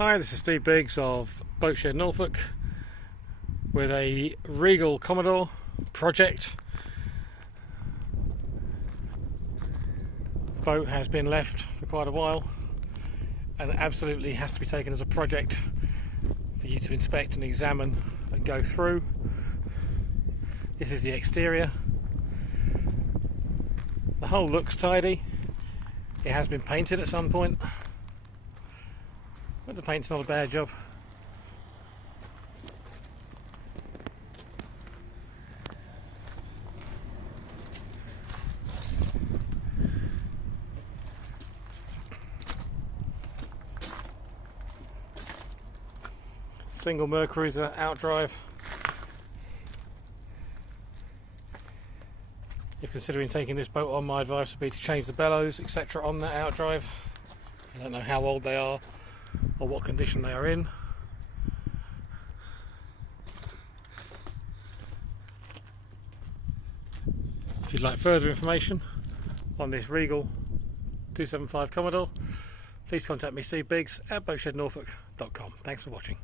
Hi, this is Steve Biggs of Boatshed, Norfolk, with a Regal Commodore project. The boat has been left for quite a while and absolutely has to be taken as a project for you to inspect and examine and go through. This is the exterior. The hull looks tidy. It has been painted at some point, but the paint's not a bad job. Single Mercruiser outdrive. If considering taking this boat on, my advice would be to change the bellows, etc. on that outdrive. I don't know how old they are or what condition they are in. If you'd like further information on this Regal 275 Commodore, please contact me, Steve Biggs, at boatshednorfolk.com. Thanks for watching.